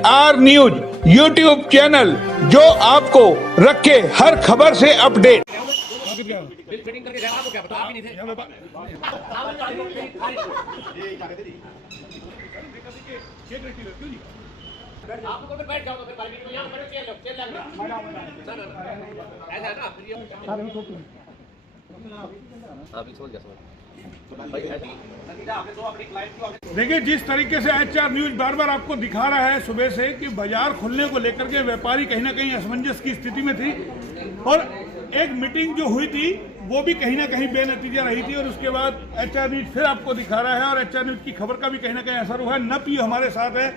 HR news YouTube channel, जो आपको रखे हर खबर से अपडेट। मीटिंग करके गया आपको क्या पता, आप ही नहीं थे। आप लोग बैठ जाओ तो फिर बारी में यहाँ बैठो, चेयर लग गया ऐसा है ना। अभी समझ गया देखिए, जिस तरीके से HR न्यूज बार बार आपको दिखा रहा है सुबह से कि बाजार खुलने को लेकर के व्यापारी कहीं ना कहीं असमंजस की स्थिति में थी, और एक मीटिंग जो हुई थी वो भी कहीं ना कहीं बेनतीजा रही थी, और उसके बाद HR न्यूज फिर आपको दिखा रहा है, और HR न्यूज की खबर का भी कहीं ना कहीं असर हुआ है। नपी हमारे साथ है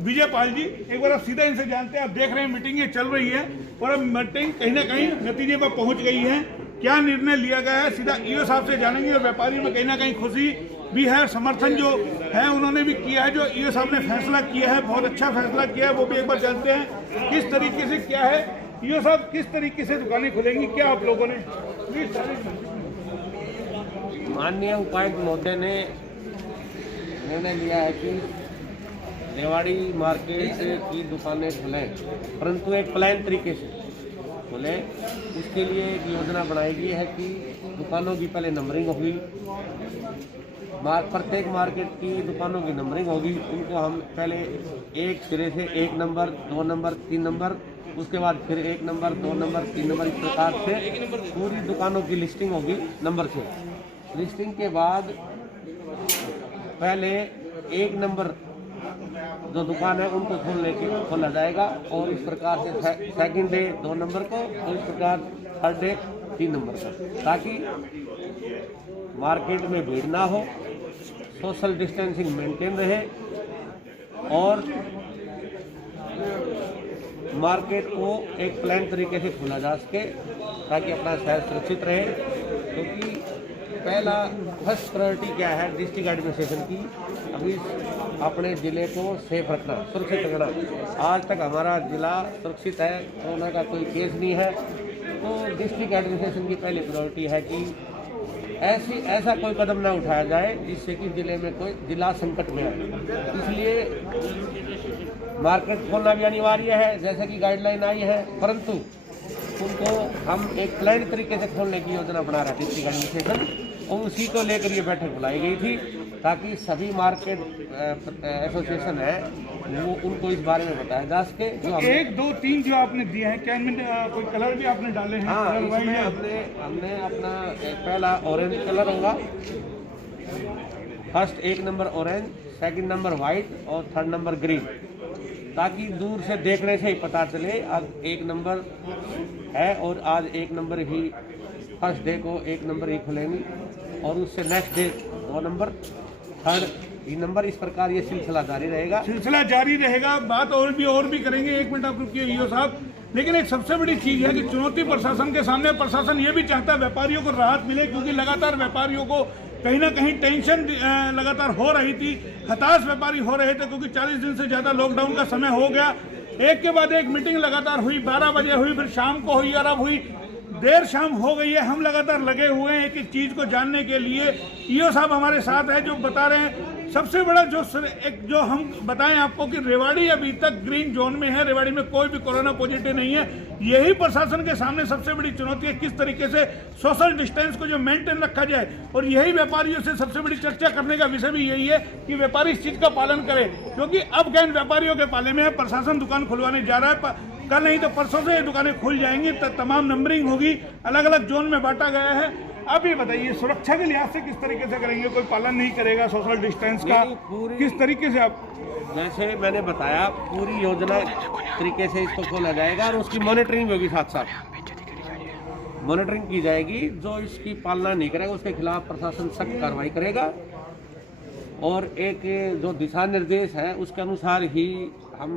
विजय पाल जी, एक बार आप सीधा इनसे जानते हैं। आप देख रहे हैं मीटिंगें चल रही है और अब मीटिंग कहीं ना कहीं नतीजे पर पहुंच गई है, क्या निर्णय लिया गया है सीधा ईओ साहब से जानेंगे। और व्यापारियों में कहीं ना कहीं खुशी भी है, समर्थन जो है उन्होंने भी किया है, जो ईओ साहब ने फैसला किया है बहुत अच्छा फैसला किया है, वो भी एक बार जानते हैं किस तरीके से क्या है। ईओ साहब, किस तरीके से दुकानें खुलेंगी, क्या आप लोगों ने? माननीय उपायुक्त महोदय ने निर्णय लिया है कि रेवाड़ी मार्केट की दुकानें खुलें, परंतु एक प्लान तरीके से खुलें। इसके लिए एक योजना बनाई गई है कि दुकानों की पहले नंबरिंग होगी, प्रत्येक मार्केट की दुकानों की नंबरिंग होगी। उनको हम पहले एक सिरे से 1 नंबर, 2 नंबर, 3 नंबर, उसके बाद फिर 1 नंबर, 2 नंबर, 3 नंबर, इस प्रकार से पूरी दुकानों की लिस्टिंग होगी नंबर से। लिस्टिंग के बाद पहले 1 नंबर जो दुकान है उनको खोला जाएगा, और इस प्रकार से सेकंड डे 2 नंबर को, और इस प्रकार थर्ड डे 3 नंबर को, ताकि मार्केट में भीड़ ना हो, सोशल डिस्टेंसिंग मेंटेन रहे और मार्केट को एक प्लान तरीके से खोला जा सके, ताकि अपना शहर सुरक्षित रहे। क्योंकि पहला फर्स्ट प्रायोरिटी क्या है डिस्ट्रिक्ट एडमिनिस्ट्रेशन की, अभी अपने ज़िले को सेफ रखना, सुरक्षित रखना। आज तक हमारा ज़िला सुरक्षित है, कोरोना का कोई केस नहीं है। तो डिस्ट्रिक्ट एडमिनिस्ट्रेशन की पहली प्रायोरिटी है कि ऐसा कोई कदम ना उठाया जाए जिससे कि ज़िले में कोई जिला संकट में आए। इसलिए मार्केट खोलना भी अनिवार्य है, जैसे कि गाइडलाइन आई है, परंतु उनको हम एक प्लान तरीके से खोलने की योजना बना रहे डिस्ट्रिक्ट एडमिनिस्ट्रेशन, और उसी को लेकर ये बैठक बुलाई गई थी, ताकि सभी मार्केट एसोसिएशन है वो उनको इस बारे में बताया जा सके। जो 1, 2, 3 जो आपने दिए हैं, क्या इनमें कोई कलर भी आपने डाले हैं? हाँ, इसमें हमने अपना पहला ऑरेंज कलर होगा, first 1 number orange, second number white और थर्ड नंबर ग्रीन, ताकि दूर से देखने से ही पता चले आज 1 नंबर है, और आज 1 नंबर ही फर्स्ट डे को 1 नंबर ही खुलेंगी, और उससे next day 2 number, third 3 number, इस प्रकार ये सिलसिला जारी रहेगा। बात और भी करेंगे, 1 मिनट आप रुकिए ईओ साहब। लेकिन एक सबसे बड़ी चीज है कि चुनौती प्रशासन के सामने, प्रशासन ये भी चाहता है व्यापारियों को राहत मिले, क्योंकि लगातार व्यापारियों को कहीं ना कहीं टेंशन लगातार हो रही थी, हताश व्यापारी हो रहे थे, क्योंकि 40 दिन से ज्यादा लॉकडाउन का समय हो गया। एक के बाद एक मीटिंग लगातार हुई, 12 बजे हुई, फिर शाम को हुई, और अब हुई देर शाम हो गई है। हम लगातार लगे हुए हैं एक चीज को जानने के लिए। ईओ साहब हमारे साथ है, जो बता रहे हैं सबसे बड़ा जो हम बताएं आपको कि रेवाड़ी अभी तक ग्रीन जोन में है, रेवाड़ी में कोई भी कोरोना पॉजिटिव नहीं है। यही प्रशासन के सामने सबसे बड़ी चुनौती है, किस तरीके से सोशल डिस्टेंस को जो मेंटेन रखा जाए, और यही व्यापारियों से सबसे बड़ी चर्चा करने का विषय भी यही है कि व्यापारी इस चीज का पालन करे, क्योंकि अब गैन व्यापारियों के पाले में है। प्रशासन दुकान खुलवाने जा रहा है, कल नहीं तो परसों से ये दुकानें खुल जाएंगी, तमाम नंबरिंग होगी, अलग अलग जोन में बांटा गया है। अब ये बताइए, सुरक्षा के लिहाज से किस तरीके से करेंगे? कोई पालन नहीं करेगा सोशल डिस्टेंस का, किस तरीके से आप? जैसे मैंने बताया, पूरी योजना तरीके से इसको खोला जाएगा, और उसकी मॉनिटरिंग होगी, साथ साथ मॉनिटरिंग की जाएगी। जो इसकी पालना नहीं करेगा उसके खिलाफ प्रशासन सख्त कार्रवाई करेगा, और एक जो दिशा निर्देश है उसके अनुसार ही हम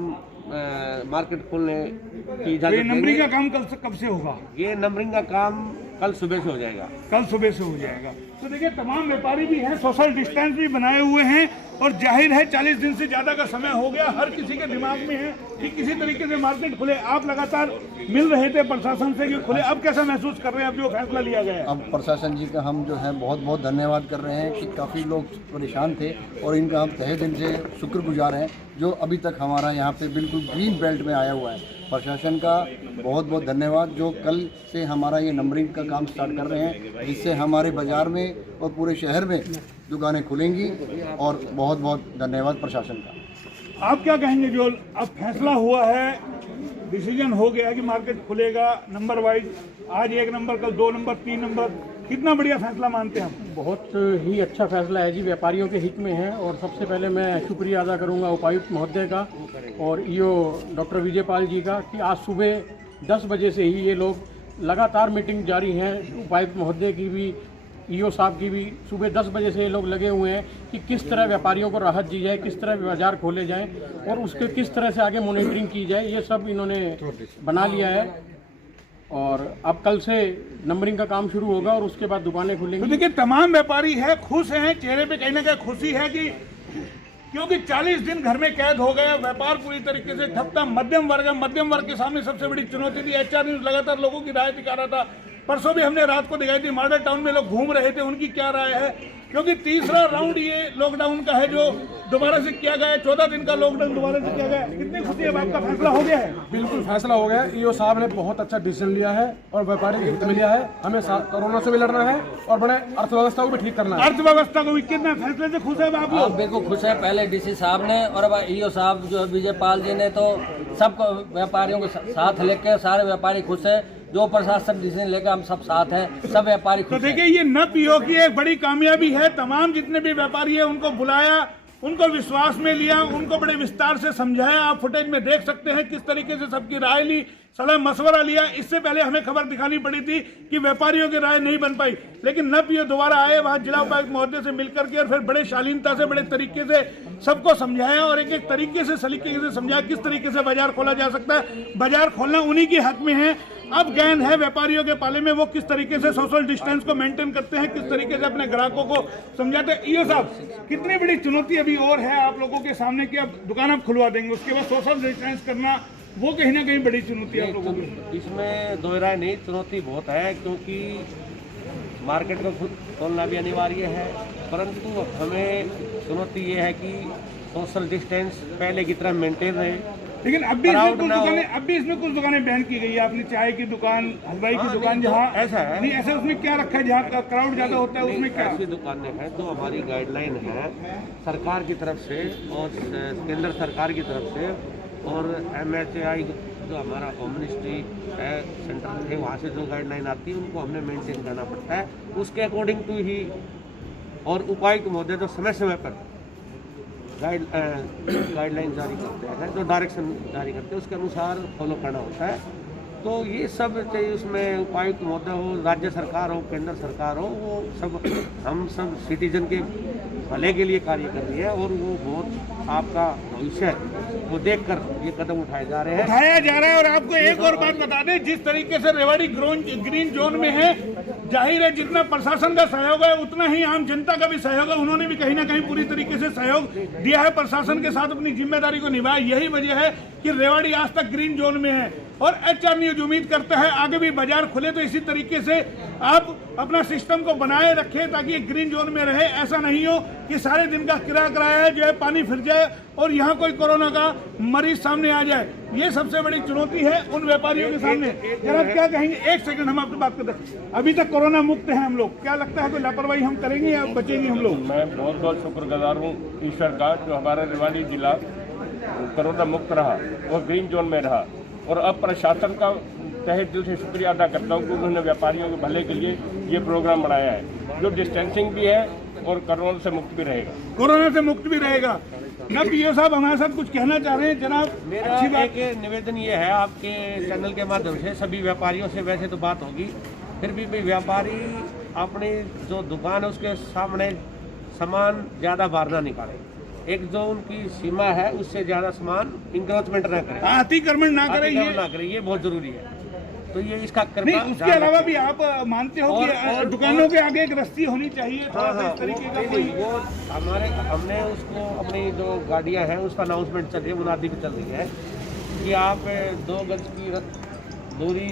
मार्केट खोलने की इजाजत देंगे। नंबरिंग का काम कब से होगा? ये नंबरिंग का काम कल सुबह से हो जाएगा। कल सुबह से हो जाएगा। तो देखिए तमाम व्यापारी भी हैं, सोशल डिस्टेंस भी बनाए हुए हैं और जाहिर है 40 दिन से ज़्यादा का समय हो गया, हर किसी के दिमाग में है कि किसी तरीके से मार्केट खुले। आप लगातार मिल रहे थे प्रशासन से कि खुले, अब कैसा महसूस कर रहे हैं अब जो फैसला लिया गया है? अब प्रशासन जी का हम जो है बहुत बहुत धन्यवाद कर रहे हैं कि काफ़ी लोग परेशान थे और इनका हम तहे दिल से शुक्रगुजार हैं जो अभी तक हमारा यहाँ पे बिल्कुल ग्रीन बेल्ट में आया हुआ है। प्रशासन का बहुत बहुत धन्यवाद जो कल से हमारा ये नंबरिंग का काम स्टार्ट कर रहे हैं, जिससे हमारे बाज़ार में और पूरे शहर में दुकानें खुलेंगी और बहुत बहुत धन्यवाद प्रशासन का। आप क्या कहेंगे जो अब फैसला हुआ है, डिसीजन हो गया कि मार्केट खुलेगा नंबर वाइज, आज 1 नंबर, कल 2 नंबर, 3 नंबर, कितना बढ़िया फैसला मानते हैं आप? बहुत ही अच्छा फैसला है जी, व्यापारियों के हित में है। और सबसे पहले मैं शुक्रिया अदा करूंगा उपायुक्त महोदय का और ईओ डॉक्टर विजय पाल जी का कि आज सुबह 10 बजे से ही ये लोग लगातार मीटिंग जारी है। उपायुक्त महोदय की भी, ईओ साहब की भी सुबह 10 बजे से ये लोग लगे हुए हैं कि किस तरह व्यापारियों को राहत दी जाए, किस तरह बाजार खोले जाएं और उसके किस तरह से आगे मॉनिटरिंग की जाए, ये सब इन्होंने बना लिया है। और अब कल से नंबरिंग का काम शुरू होगा और उसके बाद दुकानें खुलेंगी। तो देखिए तमाम व्यापारी है, खुश हैं, चेहरे पे कहीं ना कहीं खुशी है कि क्योंकि 40 दिन घर में कैद हो गया, व्यापार पूरी तरीके से ठप था। मध्यम वर्ग है, मध्यम वर्ग के सामने सबसे बड़ी चुनौती थी। HR न्यूज़ लगातार लोगों की राय दिखा रहा था। परसों भी हमने रात को दिखाई थी, मॉडल टाउन में लोग घूम रहे थे, उनकी क्या राय है, क्योंकि तीसरा राउंड ये लॉकडाउन का है जो दोबारा से किया गया है। 14 दिन का लॉकडाउन दोबारा से किया गया है। कितनी खुशी है, आपका फैसला हो गया है? बिल्कुल फैसला हो गया है। ईओ साहब ने बहुत अच्छा डिसीजन लिया है और व्यापारी के हित में लिया है। हमें कोरोना से भी लड़ना है और बड़े अर्थव्यवस्था को भी ठीक करना है। अर्थव्यवस्था को भी कितना फैसले से खुश है आप लोग? बिल्कुल खुश है। पहले DC साहब ने और अब ईओ साहब जो विजय पाल जी ने तो सबको व्यापारियों के साथ लेकर सारे व्यापारी खुश है। जो प्रशासन डिसीजन लेकर हम सब साथ हैं, सब व्यापारी खुश तो देखिए ये न पीओ की एक बड़ी कामयाबी है। तमाम जितने भी व्यापारी है उनको बुलाया, उनको विश्वास में लिया, उनको बड़े विस्तार से समझाया। आप फुटेज में देख सकते हैं किस तरीके से सबकी राय ली, सलाह मशवरा लिया। इससे पहले हमें खबर दिखानी पड़ी थी कि व्यापारियों की राय नहीं बन पाई, लेकिन न पीओ दोबारा आए, वहाँ जिला उपायुक्त महोदय से मिलकर के और फिर बड़े शालीनता से, बड़े तरीके से सबको समझाया और एक एक तरीके से सलीके से समझाया किस तरीके से बाजार खोला जा सकता है। बाजार खोलना उन्हीं के हक में है। अब गेंद है व्यापारियों के पाले में, वो किस तरीके से सोशल डिस्टेंस को मेंटेन करते हैं, किस तरीके से अपने ग्राहकों को समझाते हैं। ईओ साहब, कितनी बड़ी चुनौती अभी और है आप लोगों के सामने कि अब दुकान आप खुलवा देंगे, उसके बाद सोशल डिस्टेंस करना, वो कहीं ना कहीं बड़ी चुनौती है आप लोगों की? इसमें दो राय नहीं, चुनौती बहुत है क्योंकि मार्केट को खुद खोलना भी अनिवार्य है, परंतु हमें चुनौती ये है कि सोशल डिस्टेंस पहले की तरह मेंटेन रहे। लेकिन अब भी इसमें कुछ दुकानें बैन की गई है। आपने चाय की दुकान, हलवाई की दुकान, जहाँ ऐसा है नहीं, ऐसा उसमें क्या रखा है जहाँ क्राउड ज्यादा होता है उसमें क्या? ऐसी दुकानें हैं तो हमारी गाइडलाइन है सरकार की तरफ से और केंद्र सरकार की तरफ से और MHI जो हमारा होम मिनिस्ट्री है सेंटर है, वहाँ से जो गाइडलाइन आती है उनको हमने मेंटेन करना पड़ता है। उसके अकॉर्डिंग टू ही और उपायुक्त महोदय जो समय समय पर गाइडलाइन जारी करते हैं, जो डायरेक्शन जारी करते हैं, उसके अनुसार फॉलो करना होता है। तो ये सब चाहिए, उसमें उपायुक्त महोदय हो, राज्य सरकार हो, केंद्र सरकार हो, वो सब हम सब सिटीजन के भले के लिए कार्य कर रही है और वो बहुत आपका भविष्य वो देखकर ये कदम उठाए जा रहे हैं, उठाया जा रहा है। और आपको एक और बात बता दें, जिस तरीके से रेवाड़ी ग्रीन जोन में है, जाहिर है जितना प्रशासन का सहयोग है उतना ही आम जनता का भी सहयोग है। उन्होंने भी कहीं ना कहीं पूरी तरीके से सहयोग दिया है, प्रशासन के साथ अपनी जिम्मेदारी को निभाया। यही वजह है कि रेवाड़ी आज तक ग्रीन जोन में है और HR न्यूज़ उम्मीद करता है आगे भी बाजार खुले तो इसी तरीके से आप अपना सिस्टम को बनाए रखें ताकि ये ग्रीन जोन में रहे। ऐसा नहीं हो कि सारे दिन का किराया जो है पानी फिर जाए और यहाँ कोई कोरोना का मरीज सामने आ जाए। ये सबसे बड़ी चुनौती है उन व्यापारियों के सामने। जनाब क्या कहेंगे? एक सेकंड, हम आपसे बात करते हैं। अभी तक कोरोना मुक्त है हम लोग, क्या लगता है कोई लापरवाही हम करेंगे या बचेंगे हम लोग? मैं बहुत बहुत शुक्रगुजार हूँ ईश्वर का जो हमारा रेवाड़ी जिला कोरोना मुक्त रहा और ग्रीन जोन में रहा। और अब प्रशासन का तहे दिल से शुक्रिया अदा करता हूँ कि उन्होंने व्यापारियों के भले के लिए ये प्रोग्राम बनाया है जो डिस्टेंसिंग भी है और कोरोना से मुक्त भी रहेगा। कोरोना से मुक्त भी रहेगा। ना पीओ साहब हमारे साथ कुछ कहना चाह रहे हैं जनाब? मेरा एक निवेदन ये है आपके चैनल के माध्यम से, सभी व्यापारियों से वैसे तो बात होगी, फिर भी व्यापारी अपनी जो दुकान है उसके सामने सामान ज़्यादा बाहर ना निकाले। एक जो उनकी सीमा है उससे ज़्यादा सामान इंक्रोचमेंट ना करें, अतिक्रमण ना करें, ये बहुत ज़रूरी है। तो ये इसका नहीं, कृपा उसके ध्यान अलावा रखें। भी आप मानते हो कि और दुकानों के आगे एक रस्सी होनी चाहिए, थोड़ा हाँ सा हाँ इस तरीके का नहीं, कोई नहीं, वो हमने उसको अपनी जो गाड़ियां हैं उसका अनाउंसमेंट चल रही है, मुनादी भी चल रही है कि आप 2 गज की दूरी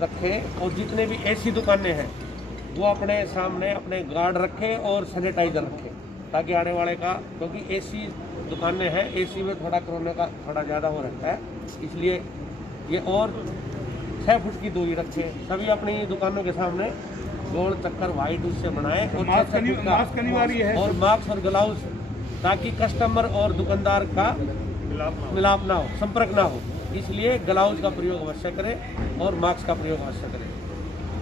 रखें और जितने भी ऐसी दुकानें हैं वो अपने सामने अपने गार्ड रखें और सैनिटाइजर रखें, ताकि आने वाले का, क्योंकि ऐसी दुकानें हैं, एसी में थोड़ा कोरोना का थोड़ा ज़्यादा हो रहता है, इसलिए ये और 6 फुट की दूरी रखें। सभी अपनी दुकानों के सामने गोल चक्कर व्हाइट उससे बनाएं और मास्क 6 फुट मास्क अनिवार्य है। और मास्क और ग्लव्स, ताकि कस्टमर और दुकानदार का मिलाप ना हो, संपर्क ना हो, इसलिए ग्लव्स का प्रयोग अवश्य करें और मास्क का प्रयोग अवश्य करें।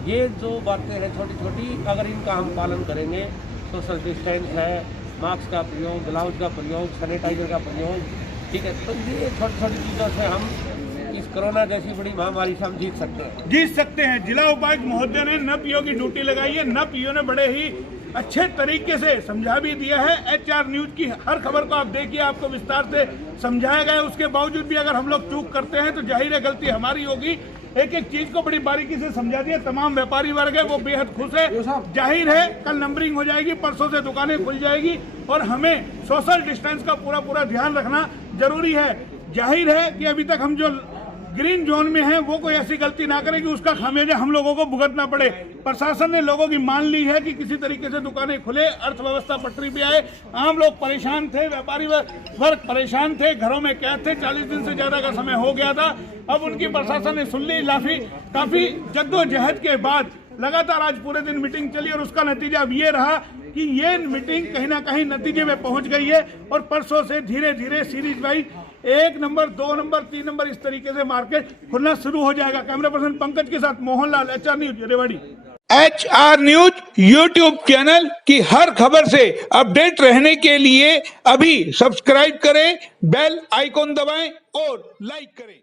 ये जो बातें हैं छोटी छोटी, अगर इनका हम पालन करेंगे, सोशल डिस्टेंस है, मास्क का प्रयोग, ग्लव्स का प्रयोग, सैनिटाइजर का प्रयोग, ठीक है, तो ये छोटी छोटी चीज़ों से हम इस कोरोना जैसी बड़ी महामारी से हम जीत सकते हैं। जिला उपायुक्त महोदय ने न पीओ की ड्यूटी लगाई है, न पीओ ने बड़े ही अच्छे तरीके से समझा भी दिया है। HR न्यूज की हर खबर को आप देखिए, आपको विस्तार से समझाया गया है। उसके बावजूद भी अगर हम लोग चूक करते हैं तो जाहिर है गलती हमारी होगी। एक एक चीज को बड़ी बारीकी से समझा दिया। तमाम व्यापारी वर्ग है वो बेहद खुश है। जाहिर है कल नंबरिंग हो जाएगी, परसों से दुकानें खुल जाएगी और हमें सोशल डिस्टेंस का पूरा ध्यान रखना जरूरी है। जाहिर है कि अभी तक हम जो ग्रीन जोन में है वो कोई ऐसी गलती ना करे कि उसका खामियाजा हम लोगों को भुगतना पड़े। प्रशासन ने लोगों की मान ली है कि किसी तरीके से दुकानें खुले, अर्थव्यवस्था पटरी पे आए। आम लोग परेशान थे, व्यापारी वर्ग परेशान थे, घरों में कैद थे, 40 दिन से ज्यादा का समय हो गया था। अब उनकी प्रशासन ने सुन ली। काफी जद्दोजहद के बाद लगातार आज पूरे दिन मीटिंग चली और उसका नतीजा अब ये रहा कि ये मीटिंग कहीं ना कहीं नतीजे में पहुंच गई है और परसों से धीरे धीरे series wise 1 number, 2 number, 3 number इस तरीके से मार्केट खुलना शुरू हो जाएगा। कैमरा पर्सन पंकज के साथ Mohanlal, HR news, Rewari. HR news YouTube channel की हर खबर से अपडेट रहने के लिए अभी सब्सक्राइब करें, बेल आइकॉन दबाएं और लाइक करें।